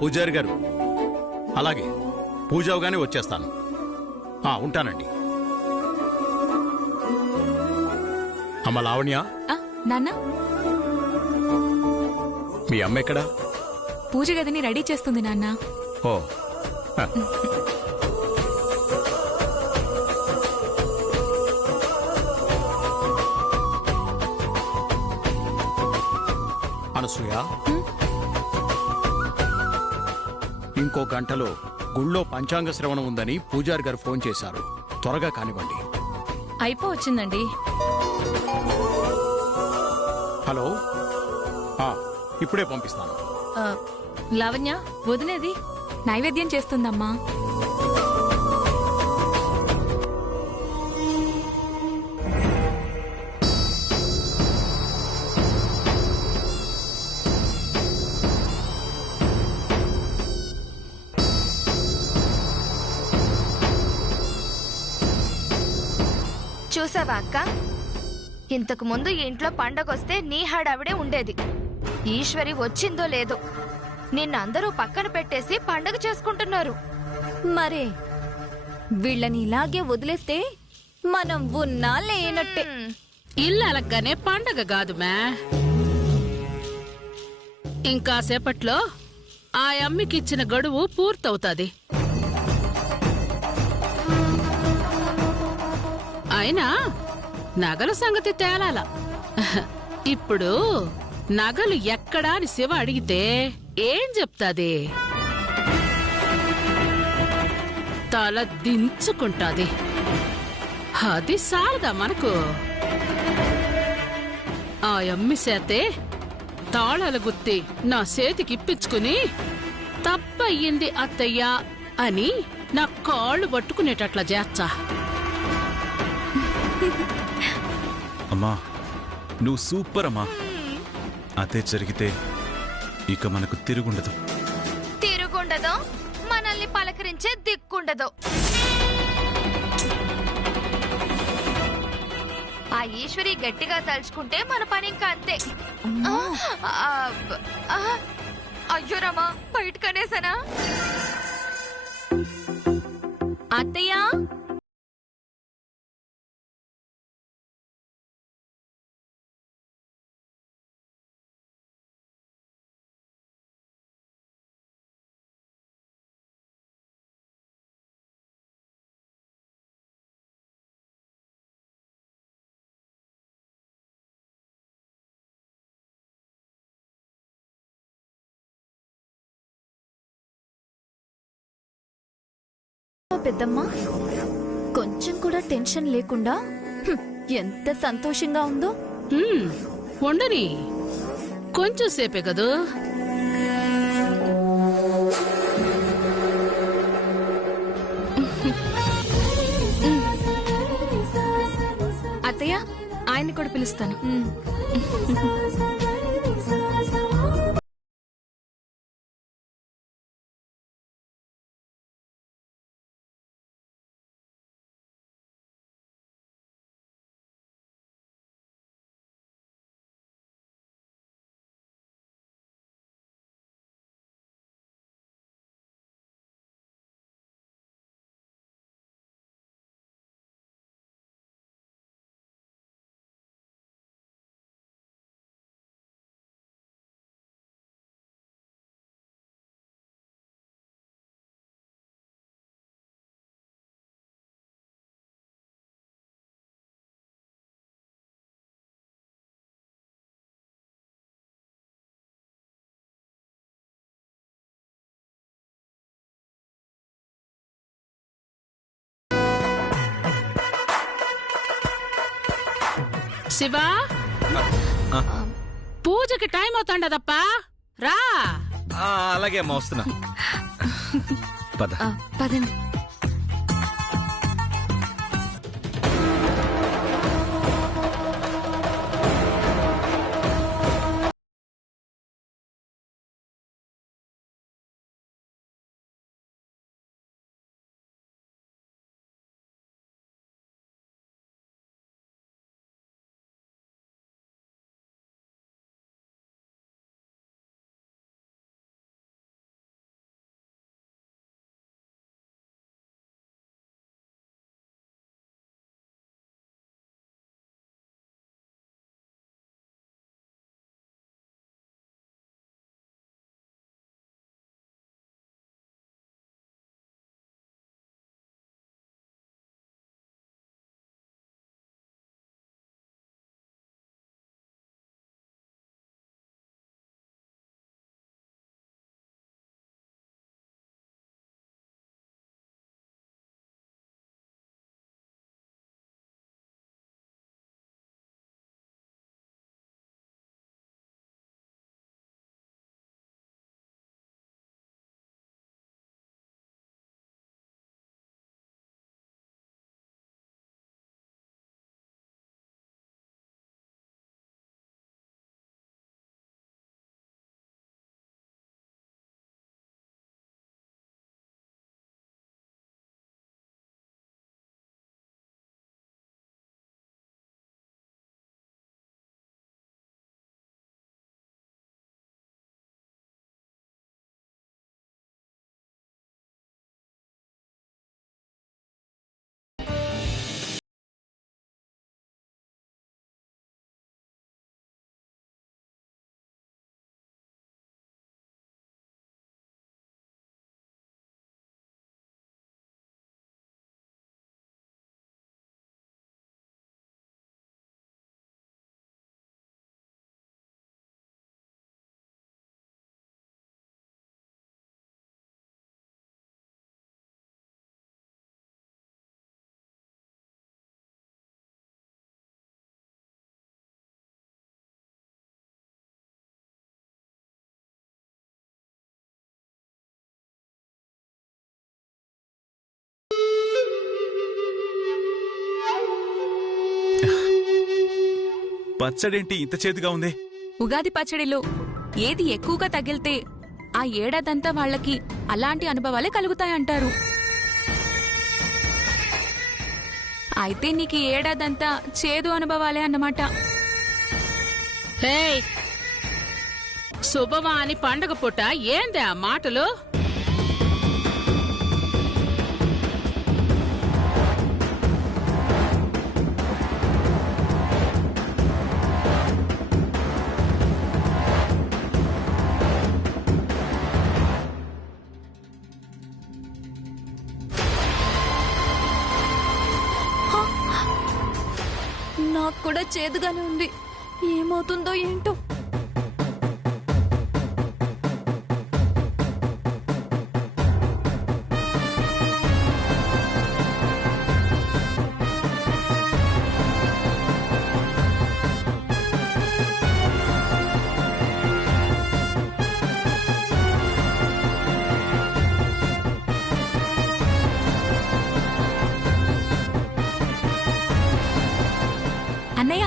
పూజారి గారు, అలాగే పూజ అవగానే వచ్చేస్తాను. ఉంటానండి. అమ్మ లావణ్య, నాన్న, మీ అమ్మ ఎక్కడా? పూజ గదిని రెడీ చేస్తుంది నాన్న. ఓ అనసూయ, ఇంకో గంటలో గుళ్ళో పంచాంగ శ్రవణం ఉందని పూజారి గారు ఫోన్ చేశారు. త్వరగా కానివ్వండి. అయిపోవచ్చిందండి. హలో, ఇప్పుడే పంపిస్తాను. లావణ్య, వదిలేది నైవేద్యం చేస్తుందమ్మా. చూసావా అక్క, ఇంతకు ముందు ఇంట్లో పండగొస్తే నీ హడావిడే ఉండేది. ఈశ్వరి వచ్చిందో లేదో నిన్నందరూ పక్కన పెట్టేసి పండగ చేసుకుంటున్నారు. మరే వీళ్ళని ఇలాగే వదిలేస్తే మనం ఉన్నా లేనట్టే. ఇల్లలగ్గానే పండగ కాదు మే. ఇంకాసేపట్లో ఆ అమ్మికిచ్చిన గడువు పూర్తవుతాది. అయినా నగల సంగతి తేలాల. ఇప్పుడు నగలు ఎక్కడా అని శివ అడిగితే ఏం చెప్తాది? తల దించుకుంటాది. అది సాలదా మనకు? ఆ అమ్మి చేతే తాళాల గుత్తి నా చేతికి ఇప్పించుకుని తప్పయ్యింది అత్తయ్యా అని నా కాళ్ళు పట్టుకునేటట్లా చేచ్చా. అమ్మా, నువ్వు సూపర్ అమ్మా. అదే జరిగితే ఇక మనకు తిరుగుండదు. తిరుగుండదో, మనల్ని పలకరించే దిక్కుండదో. ఆ ఈశ్వరి గట్టిగా తలుచుకుంటే మన పని ఇంకా అంతే. అయ్యో రమా, బయటకనేసనా? అత్తయ్యా, పెద్దమ్మా కొంచెం కూడా టెన్షన్ లేకుండా ఎంత సంతోషంగా ఉందో. ఉండని, కొంచెం సేపే కదూ. అత్తయ్య, ఆయన్ని కూడా పిలుస్తాను. శివా, పూజకి టైం అవుతాండదప్పా, రా. అలాగే అమ్మా, వస్తున్నా. పదండి. పచ్చడేంటి ఇంత చేదుగా ఉంది? ఉగాది పచ్చడిలో ఏది ఎక్కువగా తగిలితే ఆ ఏడాదంతా వాళ్ళకి అలాంటి అనుభవాలే కలుగుతాయంటారు. అయితే నీకు ఈ ఏడాదంతా చేదు అనుభవాలే అన్నమాట. హేయ్, శుభమా అని పండగ పూట ఏందే ఆ మాటలు? నాకు కూడా చేదుగానే ఉంది. ఏమవుతుందో ఏంటో. అన్నయ్య,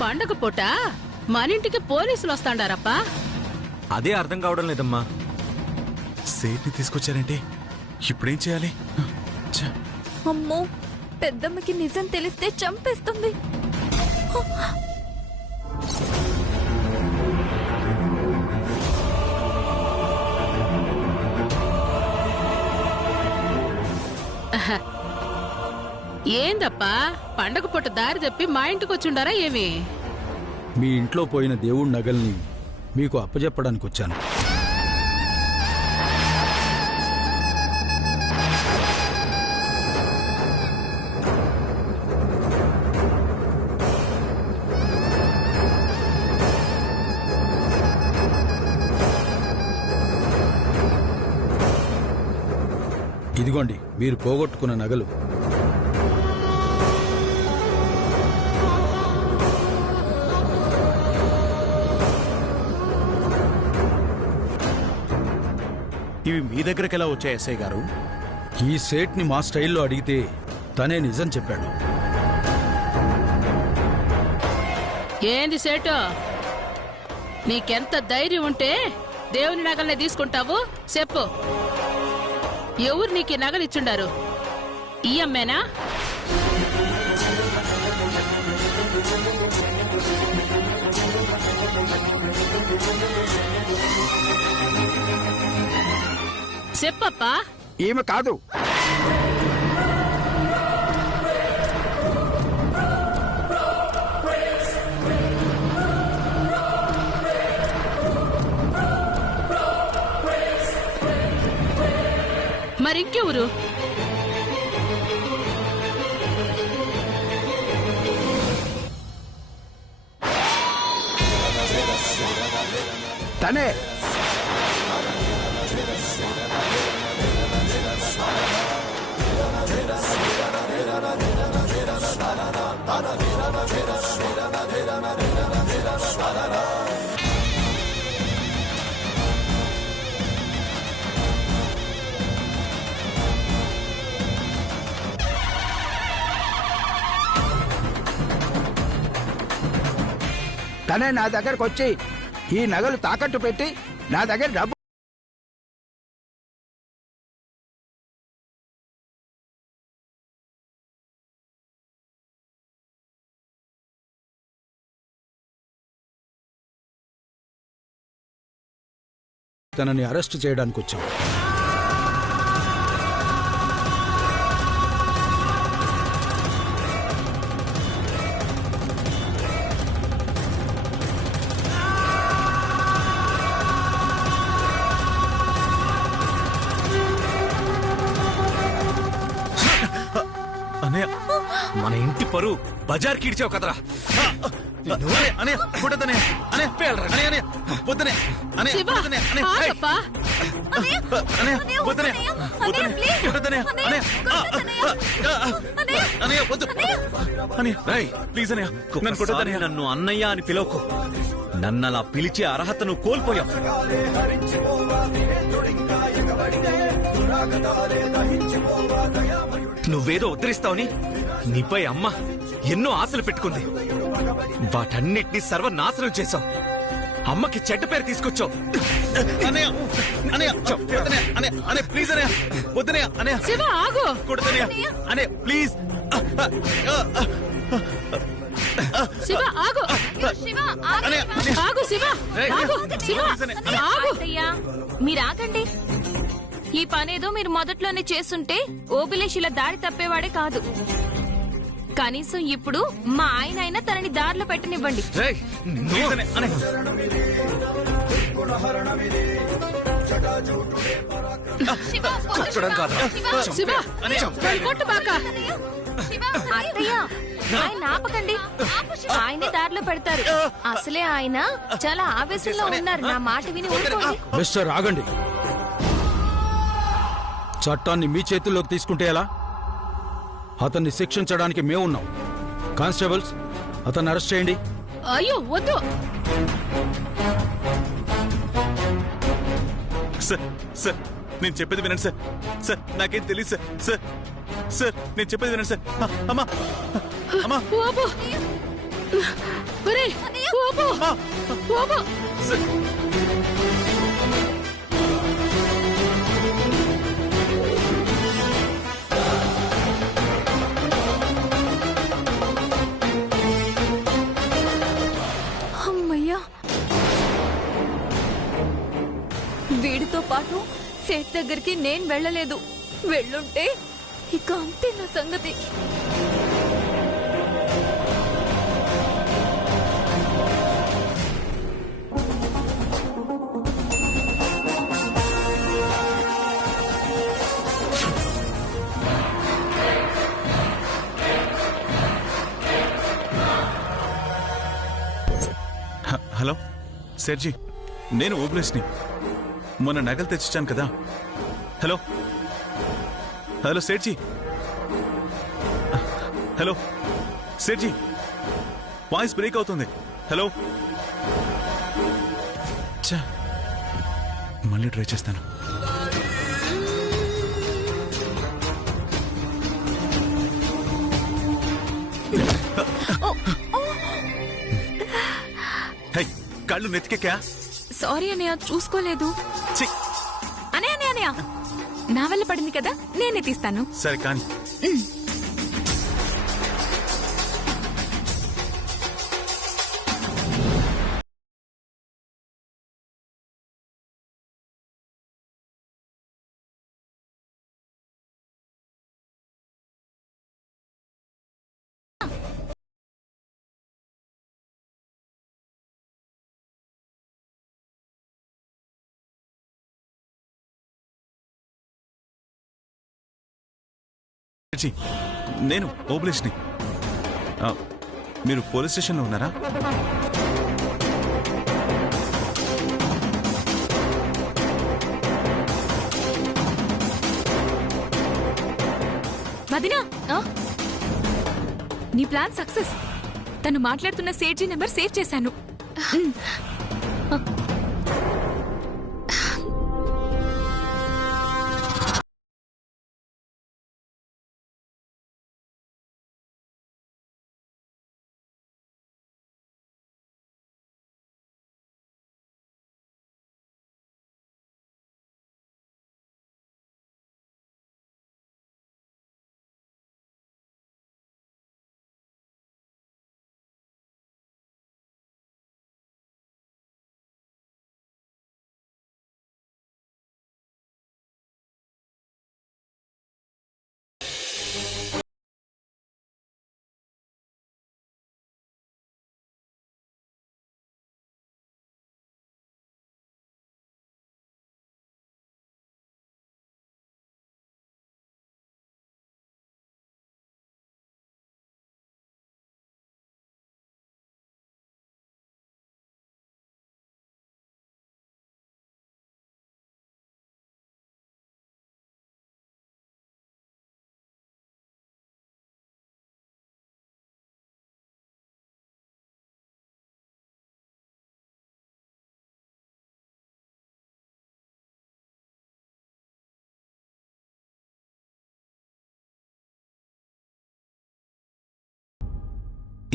పండగ పూట మనింటికి పోలీసులు వస్తాండారప్పా. అదే అర్థం కావడం లేదమ్మా. సేట్ని తీసుకొచ్చారంటే ఇప్పుడేం చేయాలి? ఛ! అమ్మో, పెద్దమ్మకి నిజం తెలిస్తే చంపేస్తుంది. ఏందప్పా, పండగ పూట దారి తప్పి మా ఇంటికి వచ్చుండారా ఏమి? మీ ఇంట్లో పోయిన దేవుడి నగల్ని మీకు అప్పజెప్పడానికి వచ్చాను. ఇదిగోండి మీరు పోగొట్టుకున్న నగలు. ఇవి మీ దగ్గరికి ఎలా వచ్చాయి ఎస్ఐ గారు? ఈ సేట్ని మా స్టైల్లో అడిగితే తనే నిజం చెప్పాడు. ఏంది సేటు, నీకెంత ధైర్యం ఉంటే దేవుని నగల్ని తీసుకుంటావు? చెప్పు, ఎవరు నీకు ఈ నగలు ఇచ్చుండారు? ఈ అమ్మేనా? చెప్పప్పా. ఈమె కాదు. మరింకెవరు? తనే. తనే నా దగ్గరకు వచ్చి ఈ నగలు తాకట్టు పెట్టి నా దగ్గర డబ్బు తనని అరెస్ట్ చేయడానికి వచ్చాం. అన్నయ్య, మన ఇంటి పరువు బజార్ కీడ్చావు కదరా. అనే కొట్టదనే అనే అనే అనే వద్దనే అనే శివ, వద్దనే అనే ఆగప్పా. అనే వద్దనే వద్దనే కొట్టదనే అనే అనే వద్దు అనే రై ప్లీజ్ అనే నన్ను కొట్టదనే. నన్ను అన్నయ్య అని పిలవకు. నన్ను అలా పిలిచే అర్హత నువ్వు కోల్పోయావు. నువ్వేదో ఉద్ధరిస్తావని నీపై అమ్మ ఎన్నో ఆశలు పెట్టుకుంది. వాటన్నిటినీ సర్వనాశనం చేశావు. అమ్మకి చెడ్డ పేరు తీసుకొచ్చావు. ప్లీజ్ అనే వద్దనే అనే శివ ఆగు. కొడతనే అనే ప్లీజ్. శివ ఆగు. శివ ఆగు శివ. ఆగు శివ. ఆగు. అత్తయ్యా మీరాగండి. ఈ పనేదో మీరు మొదట్లోనే చేస్తుంటే ఓబిలేష్ ఇలా దారి తప్పేవాడే కాదు. కనీసం ఇప్పుడు మా ఆయన అయినా తనని దారిలో పెట్టనివ్వండి. శివ కొట్టు బాక. అత్తయ్య ఆయన ఆపకండి. ఆయనే దారిలో పెడతారు. అసలే ఆయన చాలా ఆవేశంలో ఉన్నారు. నా మాట విని ఊరుకోండి. మిస్టర్ ఆగండి. చట్టాన్ని మీ చేతుల్లోకి తీసుకుంటే ఎలా? అతన్ని శిక్షించడానికి మేమున్నాం. కానిస్టేబుల్స్, అతన్ని అరెస్ట్ చేయండి. అయ్యో వద్దు. సార్ సార్ నేను చెప్పేది వినండి సార్. సార్ నాకేం తెలియదు సార్. సార్ సార్ నేను చెప్పేది వినండి సార్. అమ్మా అమ్మా ఓబో. ఒరేయ్, ఓబో. ఓబో. సార్ అమ్మయ్యా, వీడితో పాటు సేట్ దగ్గరికి నేను వెళ్ళలేదు. వెళ్ళుంటే ఇక అంతే నా సంగతి. హలో సేర్జీ, నేను ఓబ్లేష్ని. మొన్న నగలు తెచ్చిచ్చాను కదా. హలో హలో సేట్జీ. హలో సేట్జీ, వాయిస్ బ్రేక్ అవుతుంది. హలో. ఛా, మళ్ళీ ట్రై చేస్తాను. హే, కళ్ళు నెత్తికెక్కా? సారీ అనయ్య, చూసుకోలేదు. ఛీ, అనయ్య నా వల్ల పడింది కదా, నేనే తీస్తాను. సరే కానీ నేను ఓబ్లేష్ని. మీరు పోలీస్ స్టేషన్లో ఉన్నారా? మదినా, నీ ప్లాన్ సక్సెస్. తను మాట్లాడుతున్న సేట్జీ నెంబర్ సేవ్ చేశాను.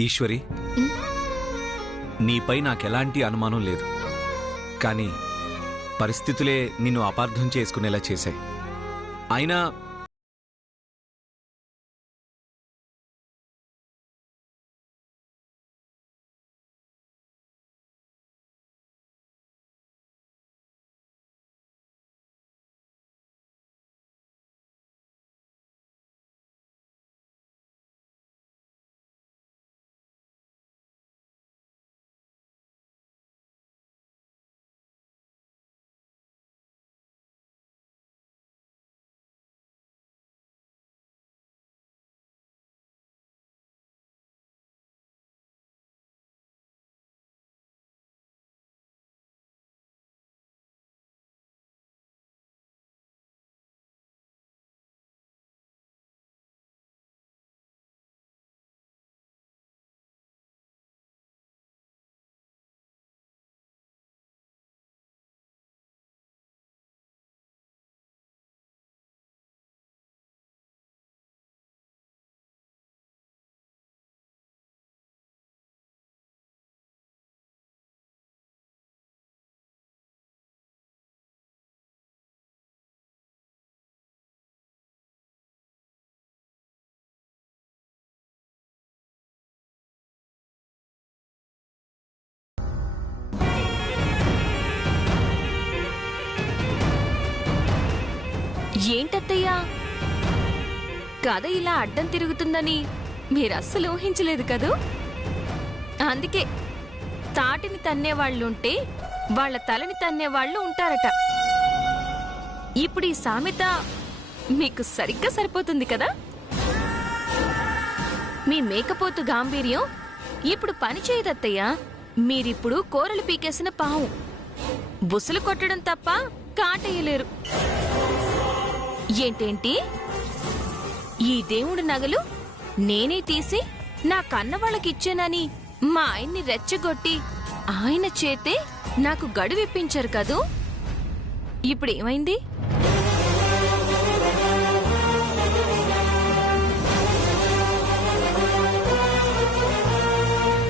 ఈశ్వరి, నీపై నాకెలాంటి అనుమానం లేదు. కానీ పరిస్థితులే నిన్ను అపార్థం చేసుకునేలా చేశాయి. అయినా ఏంటత్తయ్యా, కథ ఇలా అడ్డం తిరుగుతుందని మీరస్సలు ఊహించలేదు కదూ. అందుకే తాటిని తన్నేవాళ్లుంటే వాళ్ళ తలని తన్నేవాళ్లు ఉంటారట. ఇప్పుడు ఈ సామెత మీకు సరిగ్గా సరిపోతుంది కదా. మీ మేకపోతు గాంభీర్యం ఇప్పుడు పనిచేయదత్తయ్యా. మీరిప్పుడు కూరలు పీకేసిన పావు. బుసలు కొట్టడం తప్ప కాటేయలేరు. ఏంటేంటి, ఈ దేవుడి నగలు నేనే తీసి నా కన్నవాళ్ళకిచ్చానని మా ఆయన్ని రెచ్చగొట్టి ఆయన చేతే నాకు గడువిప్పించారు కదూ. ఇప్పుడేమైంది?